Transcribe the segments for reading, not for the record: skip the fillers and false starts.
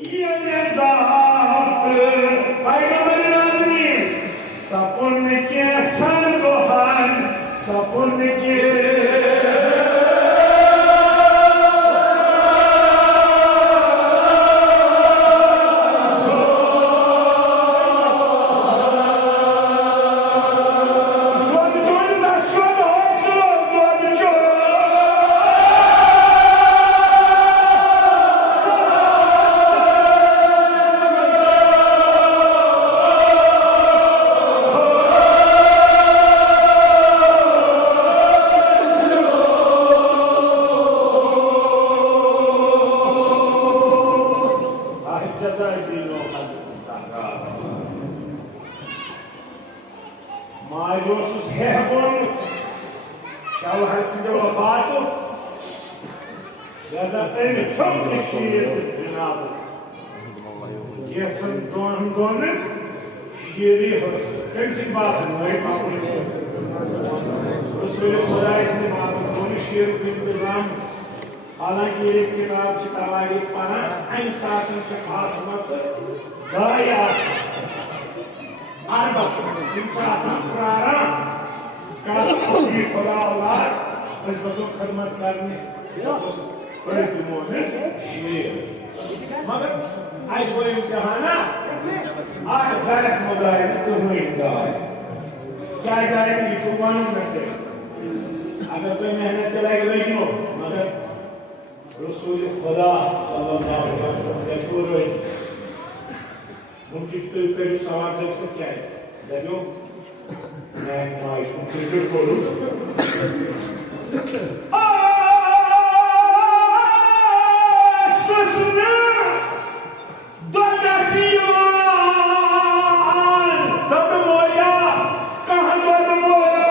ये ज़ात पैगंबर नाज़रीन सपुन के सन गोहन सपुन के हालांकि ये किताब तवारीख पढ़ा अन सातन से खास मत गाया अरबस इंसान प्रारा का कोई खुदा अल्लाह इस बसों खिदमत करने बड़े दिनों शेर मगर आज वो इम्तिहाना आज दरस मदाए तो हुई गाय क्या जाएगी जुबानों में से अगर कोई मेहनत चलाएगी लेकिन मगर रसूल खुदा सल्लल्लाहु अलैहि वसल्लम के सूरज उनकी फिक्र सवाल से क्या है देखो मैं माइक को फिक्र करूं ससुरा दोनसियान तब मोया कहां तब मोया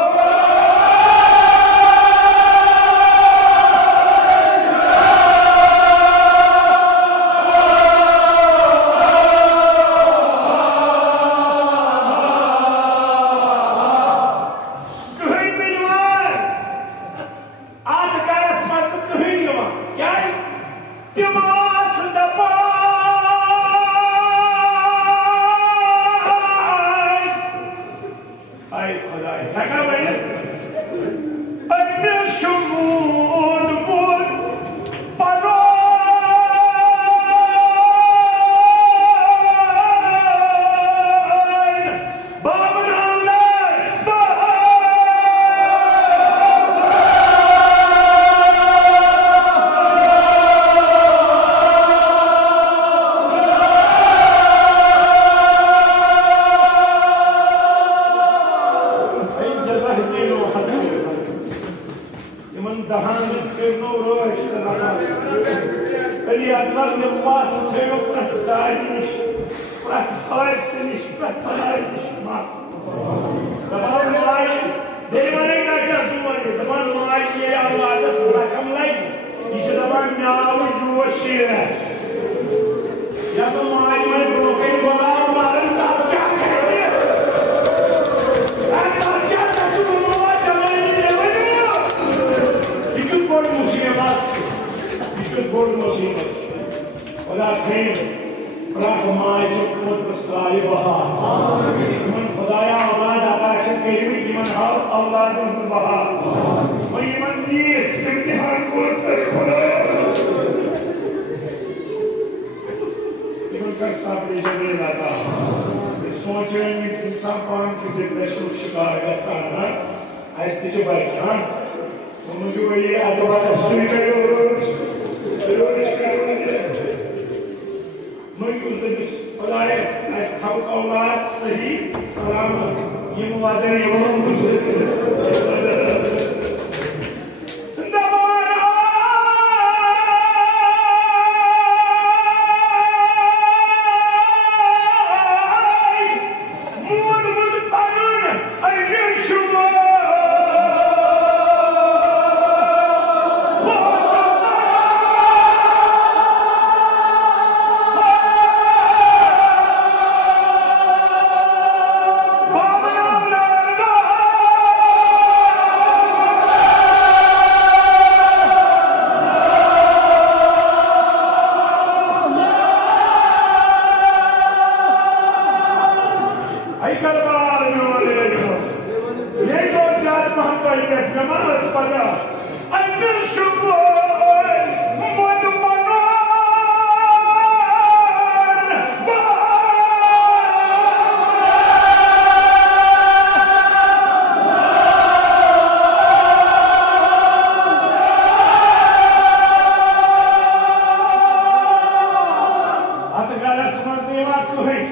दिमाग कहीं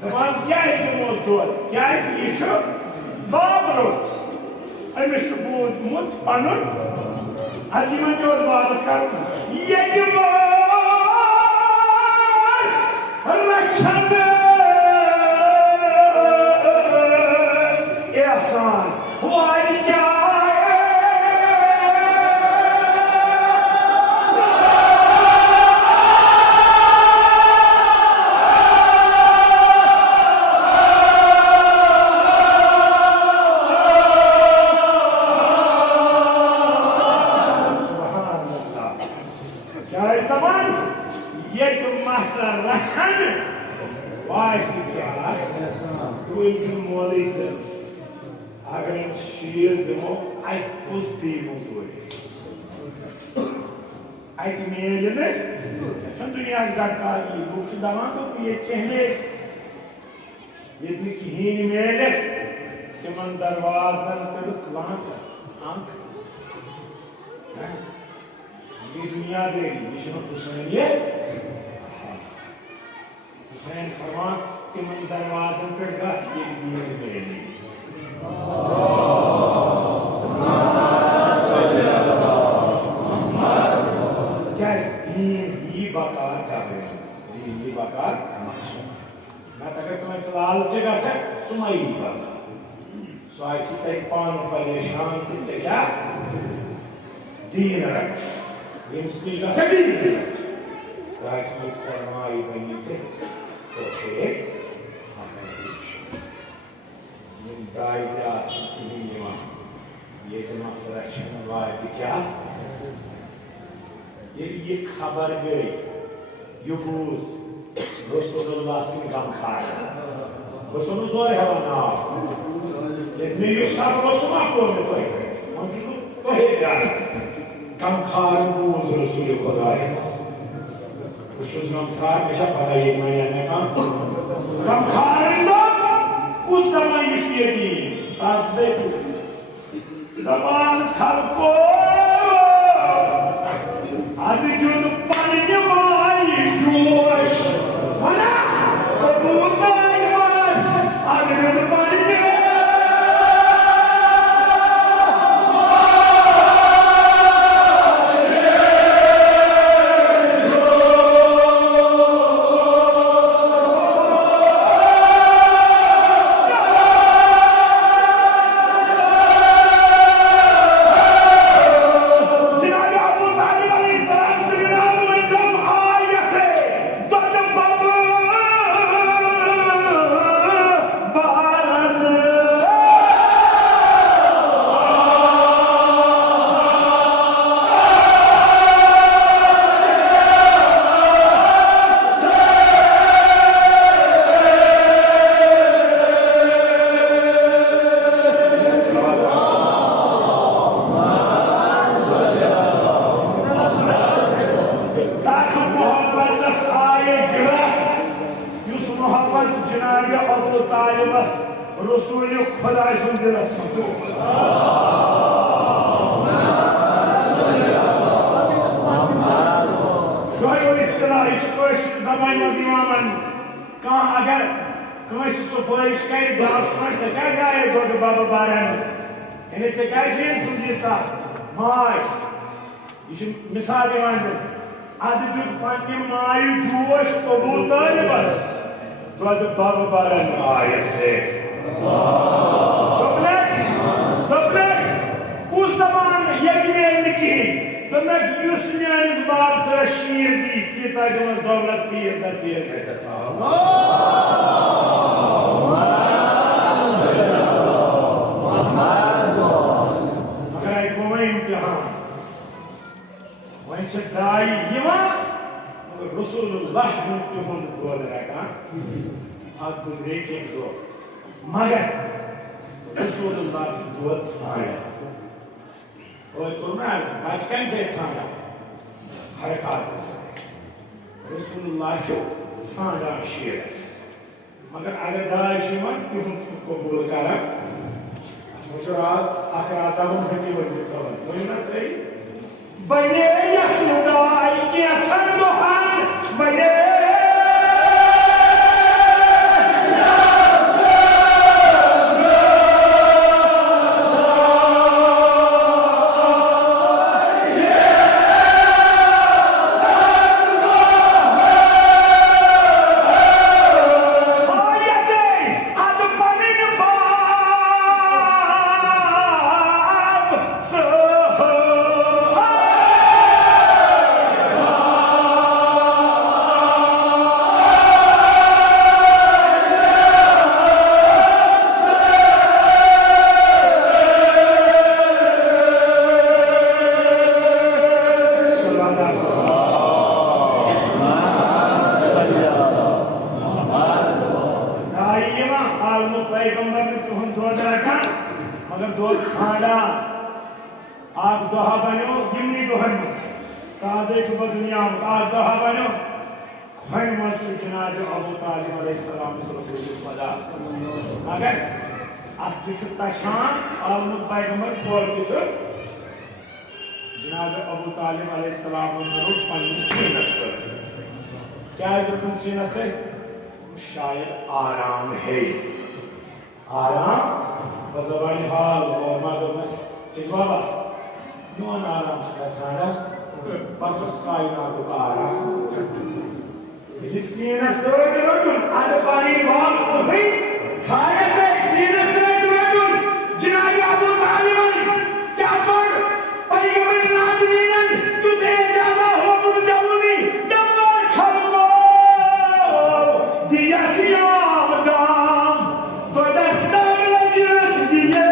दपान क्या दिमोस दौर क्या यह बाबरोस अमिस बूदमुत पनुन अर्जुमन जोर वापस कर ये दिमोस रक्षण एहसान वाली क्या दवान तो ये कहने ये कहीं मेले तिमन दरवाजन पे क्लांक आंख ये दुनिया दे विष्णु हुसैन ये हुसैन फरमान तिमन दरवाजन पे गस ये मेले क्या दीन ही बकार कर रहे हैं ये बाकार मैं अगर तुम्हें सवाल जगह से सुनाई नहीं पाता सो ऐसी तक पान परेशान से क्या दीन रख ये मुस्लिम का से दीन राज में सरमाई बनी से तो शेख ये दाई दास की नियम ये दिमाग संरक्षण वाली क्या ये खबर गई Yubuz, Rasulullah sin Gamkhar. Rasulullah zor havana. Lesme yusab Rasulullah ko me koi. Manju to he ya. Gamkhar buz Rasul Khudais. Ushuz Gamkhar mesha padai maya ne kam. Gamkhar lo us zaman yishiyedi. Asde zaman khalko. Adi gyud pani ne Josh, Mana, Buddha, was, I did the body. Mother, Rasulullah dua saya. और कुरान बचपन से सांगा हरकत रसूलुल्लाह जो सांगा शेर मगर अगर दाशिमन तुम कबूल करा मुशराज आखिर हम हमें वजह सवाल वही ना सही बने यसूदाई के अथर दोहान बने दो ठांडान आग दोहा बनो गिमनी दोहन काजे शुभ दुनिया आग दोहा बनो खोइन मस जनाब अबू तालिब अलैहिस्सलाम रसूल खुदा मगर अत तशान आलमुत पैगंबर कोर जनाब अबू तालिब अलैहिस्सलाम रुक पन्नी सीनस क्या रुकन सीनस है शायद आराम है आराम बज़बान हाल और मादोमस बाबा नोन आराम से सारा पकस कायनात आराम सीना से रुकन आद पानी बाग सभी खाए से सीना से रुकन जनाब अबू तालिब क्या कर पैगंबर नाज़रीन जो दे इजाज़त हो मुझे दमर खलको दिया सियाम दाम तो दस्ता लजस दिए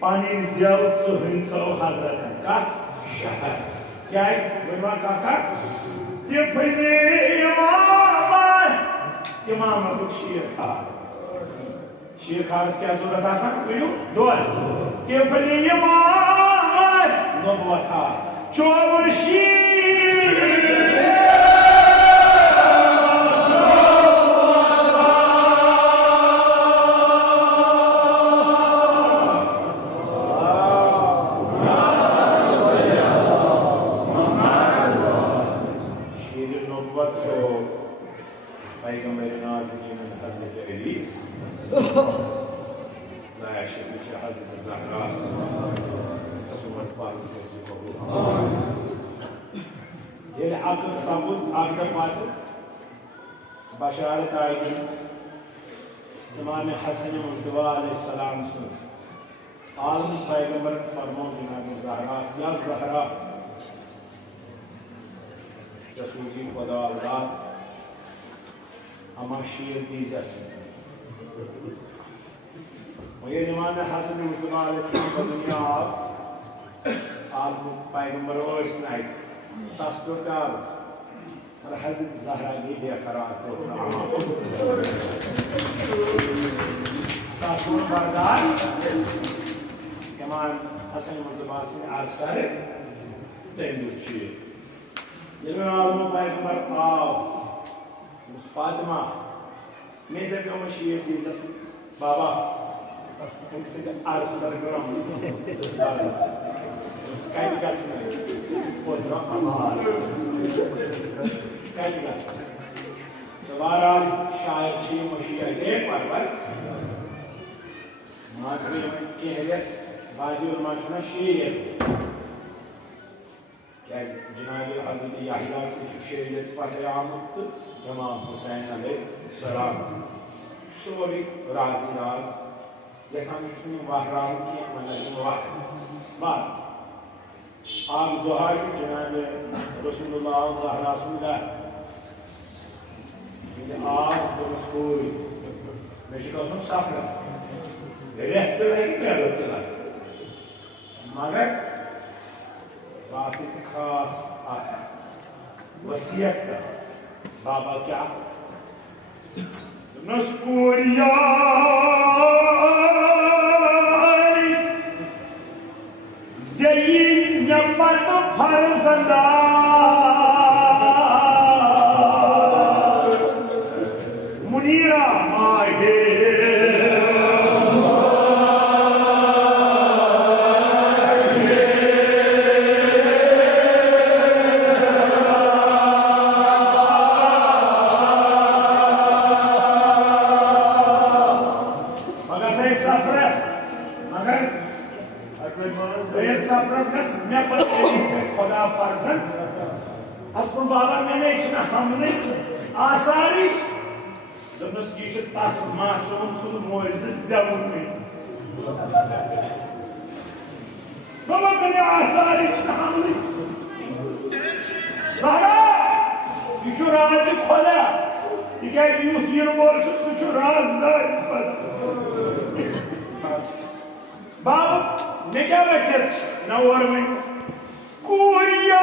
पानी ज़्यादा सुहिंखो हज़रत कस शहस क्या है? वही काका Tifli imamlık şiirkar. Şiirkarız kya zurat asan kuyu? Dol. Tifli imamlık nubvata. Çoğur şiir. Peygamberin ağzının Hazreti la şirke Hazreti Zahra Sümer Fahret'i kabul. Yani akıl sabut, akıl madde Başaret aydın İmam-ı Hasan-ı Mustafa Aleyhisselam'sın. Ağzımız Peygamber'in ferman Cenab-ı Zahra ya Zahra Resulü Kuda Allah ama şiir diyeceksin. O yer İmam-ı Hasan-ı Mustafa Aleyhisselam'da dünya ağabey Peygamber'e o isnaydı. Tasdurda ağabey. Sonra Hazreti Zahra diye karaat oldu. Tasdur bardar İmam Hasan-ı Mustafa Aleyhisselam'ı tendür şiir. Yılın ağabey Peygamber ağabey Fatıma, मैं जब हम शेर दीजिए बाबा उनसे hours सरगरम sky का समय पोतरा अमार sky का समय सवारा शायद शी मशीर दे पर माचने के है बाजी और माचना शेर क्या जनाब हज़रत याहिया की शेरियत पर आमद İmam Hüseyin Aleyhisselam Suri Razi Raz Yasamışının vahramı ki Manarın var. Abi dua şu Cenab-ı Resulullah'ın Zahrası'yla şimdi ağır Suri Meşrasın Safra Rehtir'e gittiler. Magar vasıtı khas vasiyetle Baba क्या नस्कुरिया ज़ईन नमत फरज़ंदा मुनीरा माहे हमने आसानी दोनों की तास मासूम सुन मोइज़ ज़रूर में बाबा मैंने आसानी हमने सारा ये राज खोला ये क्या यूज़ ये बोल सुचु राज दार बाबा ने क्या वैसे नवर में कुरिया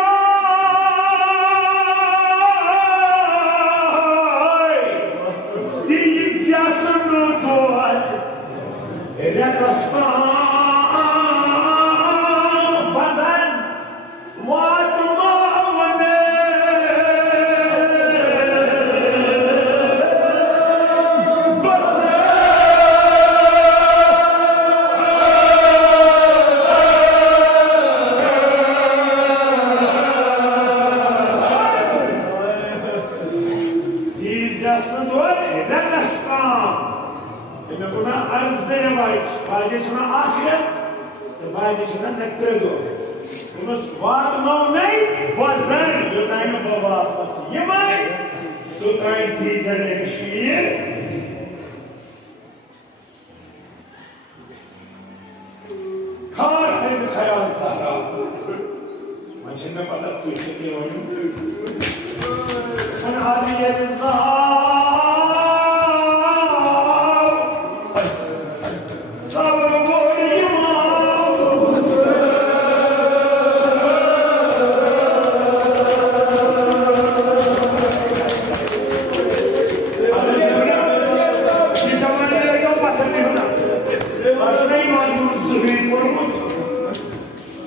मुझसे पढ़ो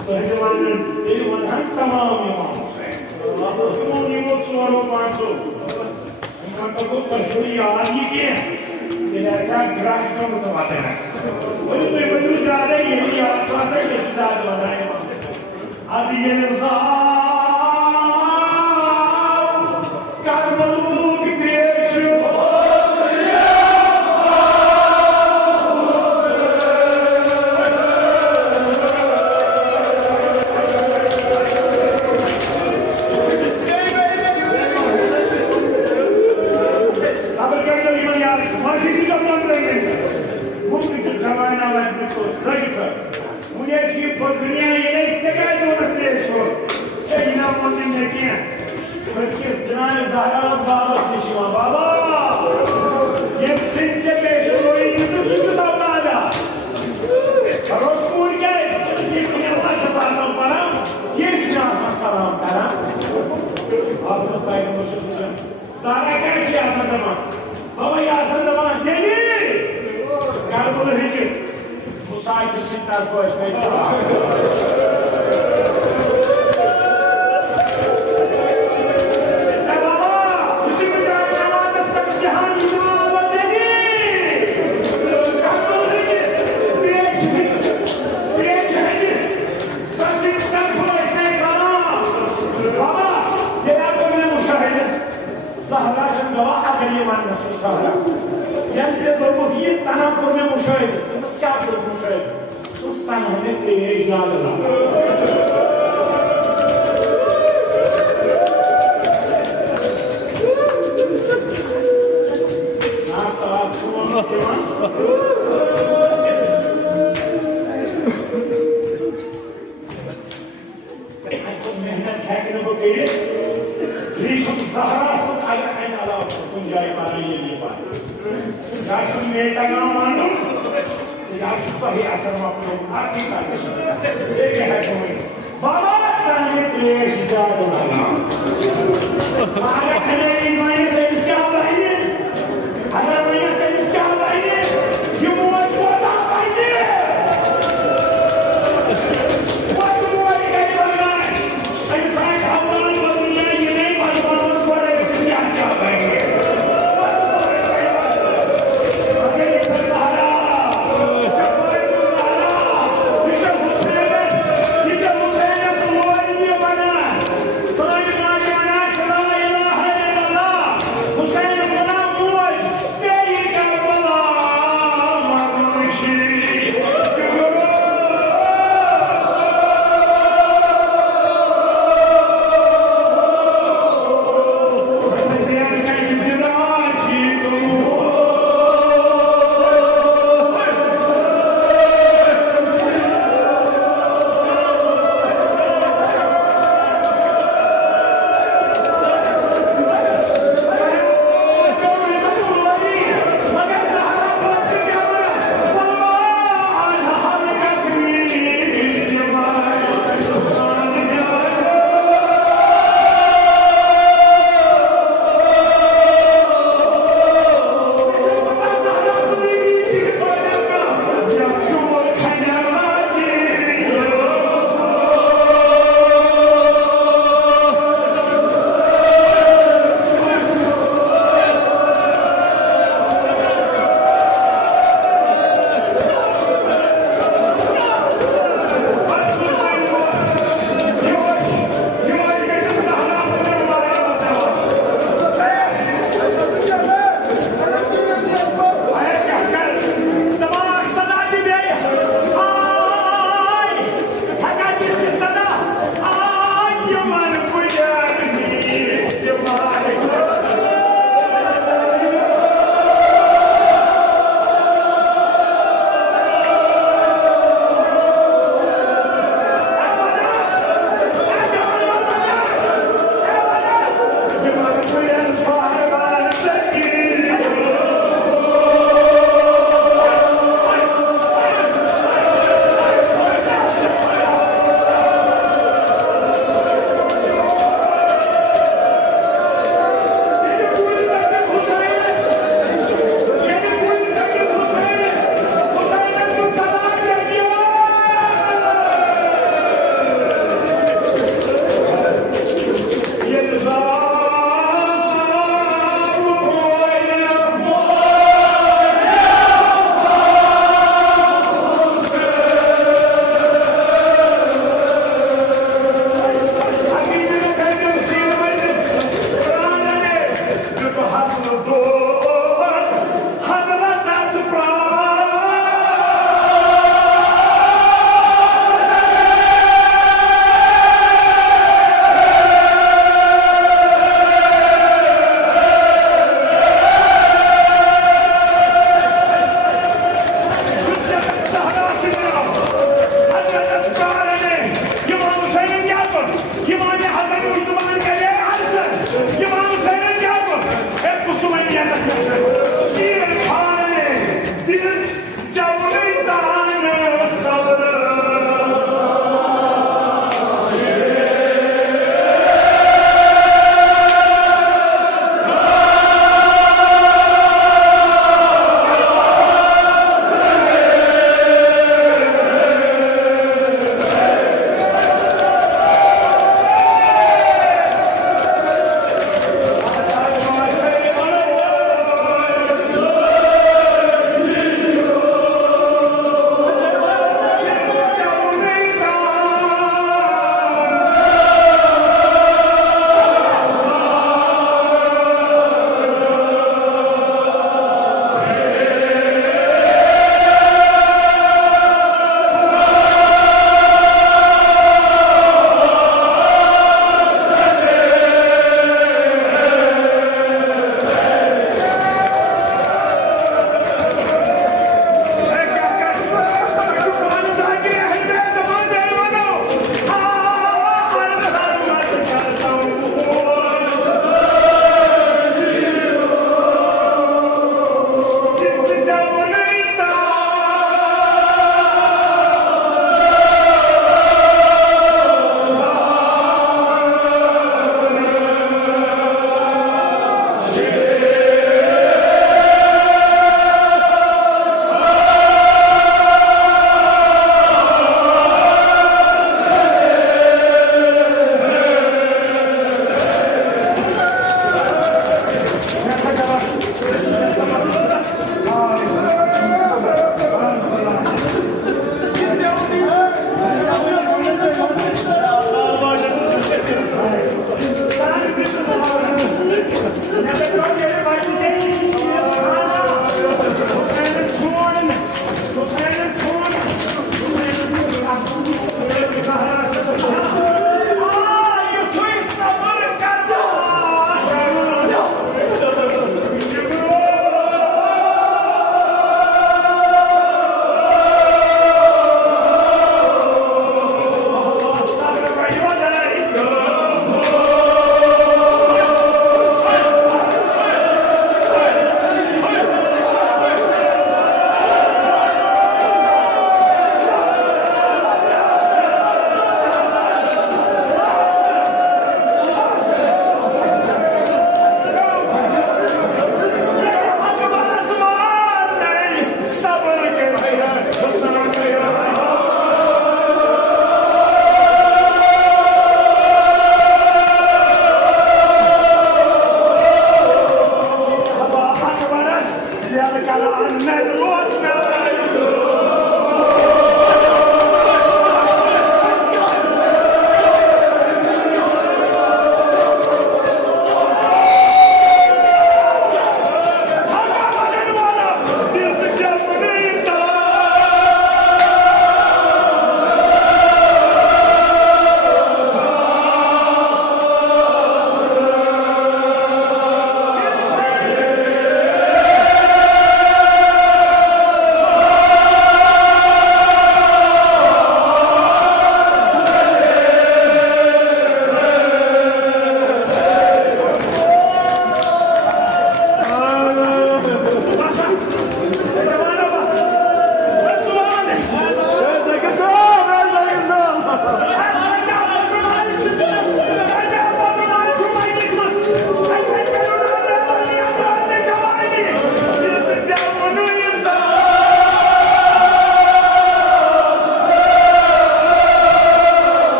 पहलवान ये वहाँ तमाम इमाम चोरों पांचों इनका तो कशुरी आदमी के ऐसा ग्राहक का मुझे हैं वही पे बंदू ज़्यादा यही आसपास है कि ज़्यादा बनाए अब ये नज़ार कारबलू की देश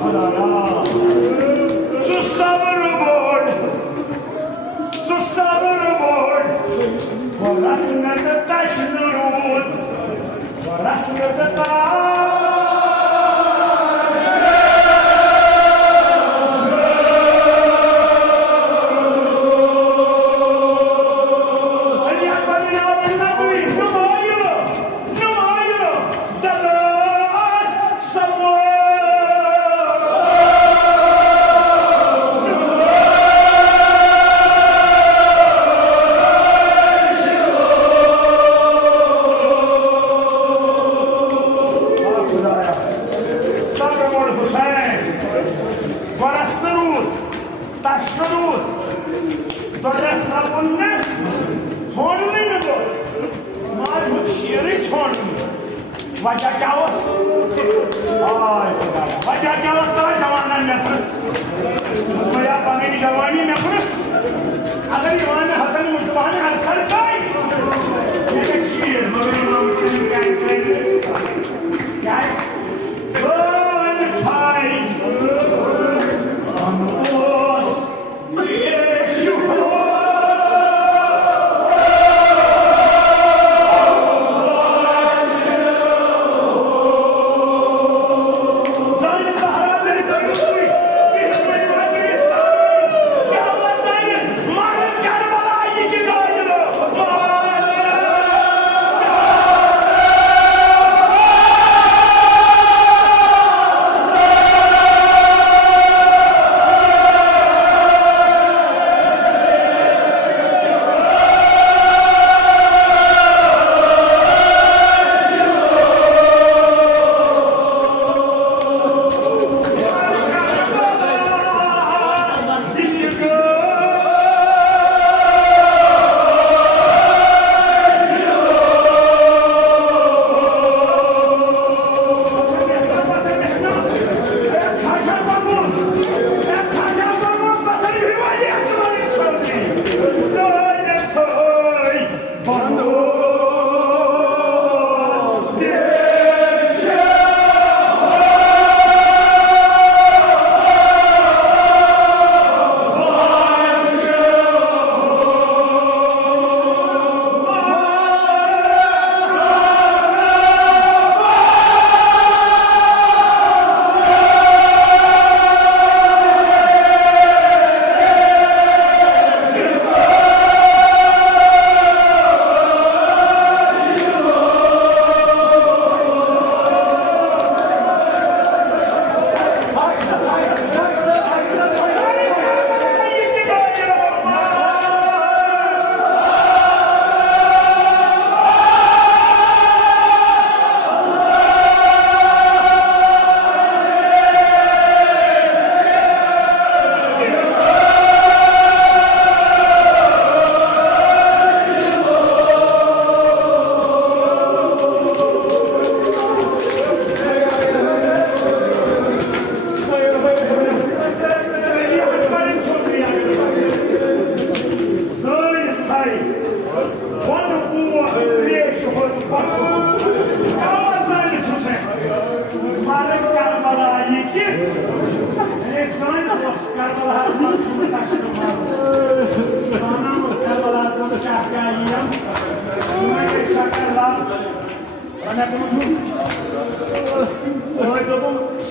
खुदाया सुसबर बोर्ड ورسمة تشنود ورسمة वजह क्या हो? वजह क्या होता है जवाना नफरत? तो या पानी जवानी नफरत? अगर जवान हसन मुस्तफा ने असर पाई, ये शीर मगर इमाम हुसैन क्या करेंगे? क्या है? सोन खाई, अनोस, ये शुभ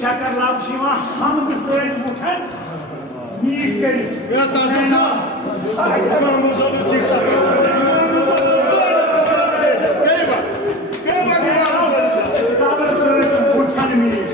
शकर लाभ शिवा हम सैन मुठन मीट करी सब सैन मुठन मीट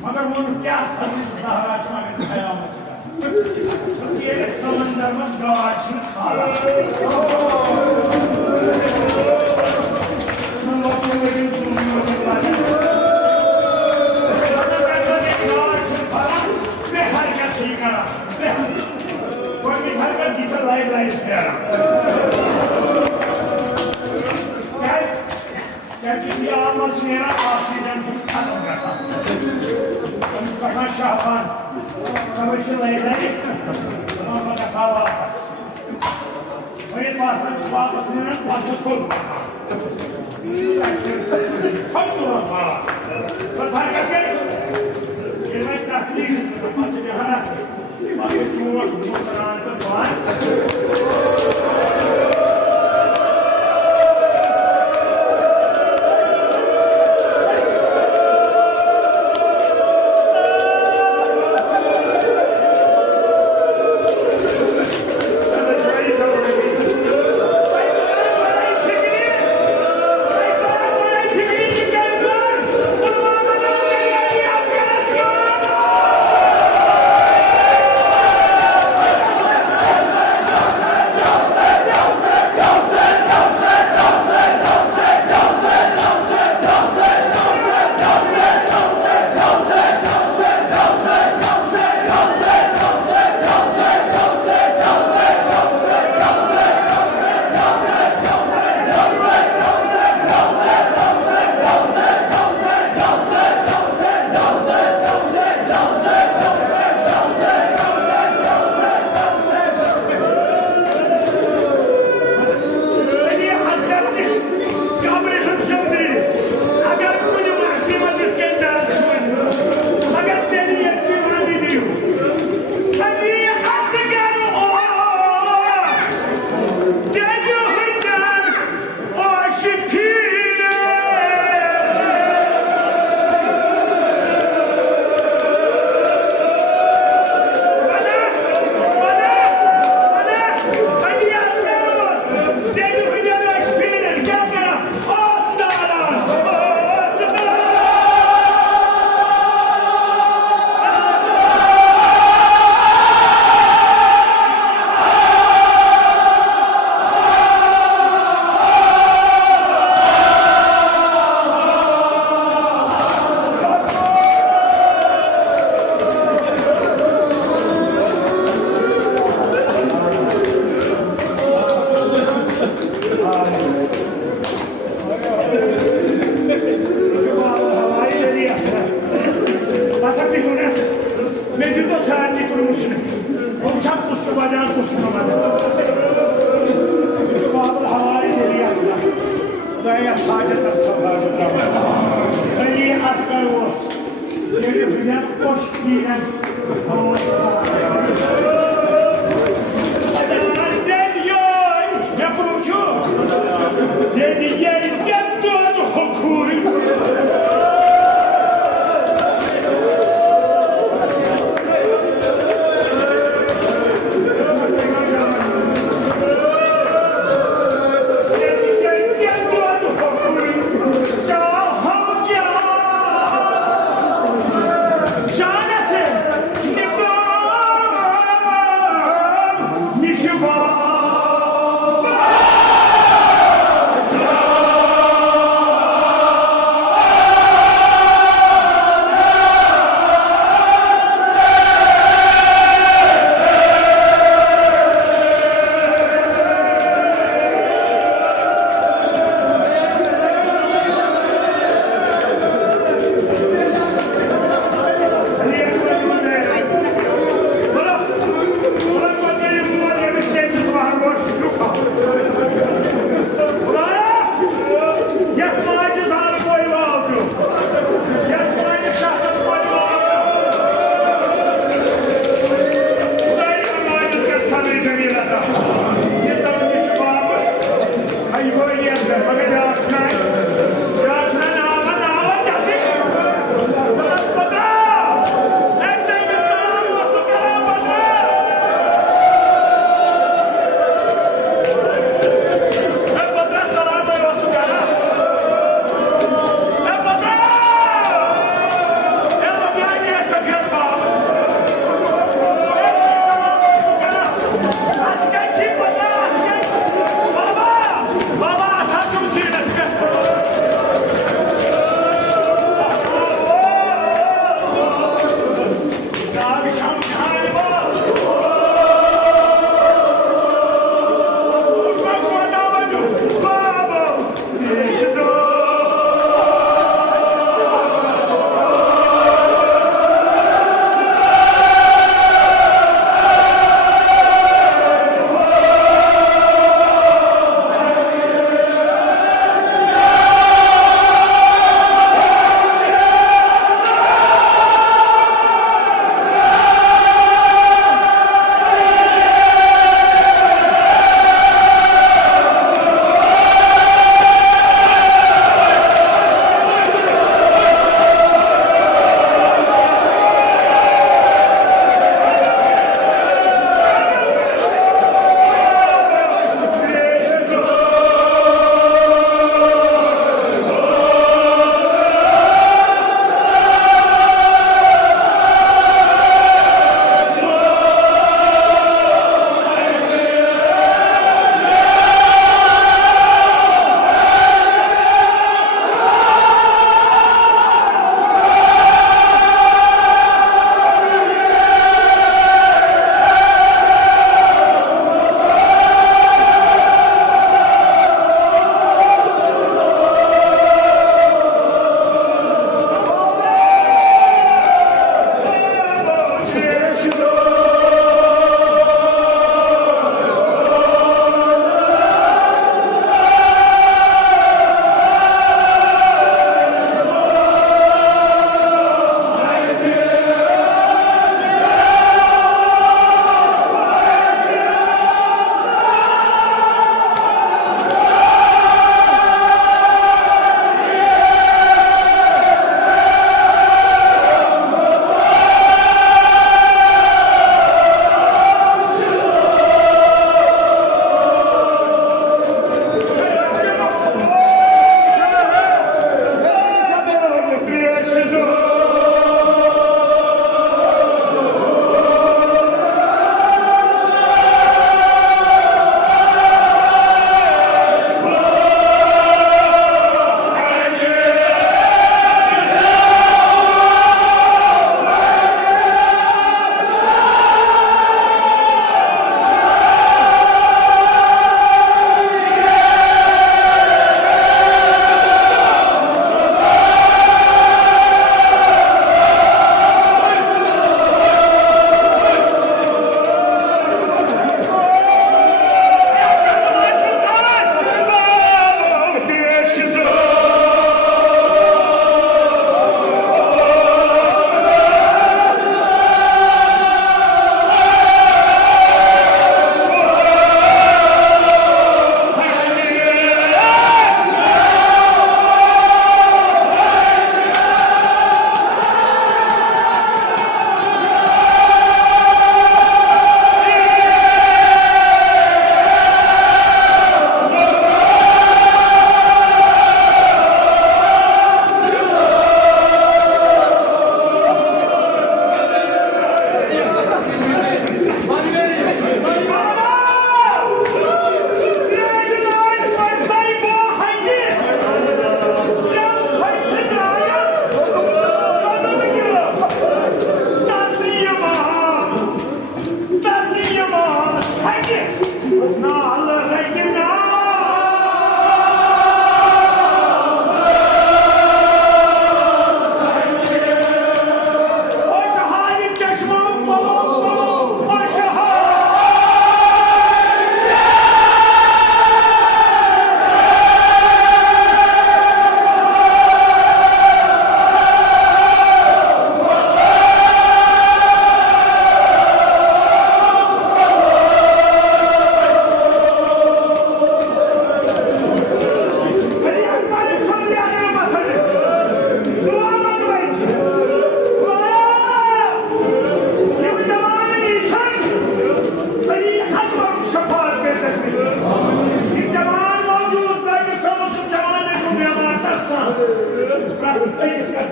मगर वो क्या सहारा समंदर में ऑक्सीजन शाहबान वापस वापस Öyle boş giyen. Я поручу, дяді яйця того курю. Canası, ne var?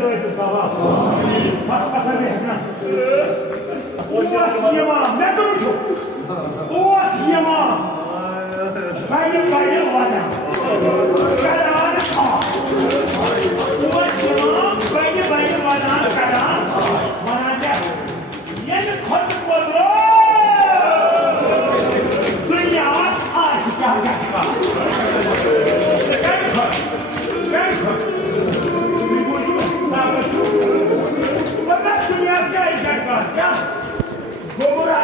دٲدِس دوا بس پتہ مےٚ اوس یِوان مےٚ کٔر وٕچھو اوس یِوان بَنہِ بَنہِ وَنان کَران اوس یِوان بَنہِ بَنہِ وَنان کَران وَنان کیٛاہ ییٚمہِ کھۄتہٕ پٔترو دُنیاہس آسہِ کیٛاہ گژھِ Vamos lá,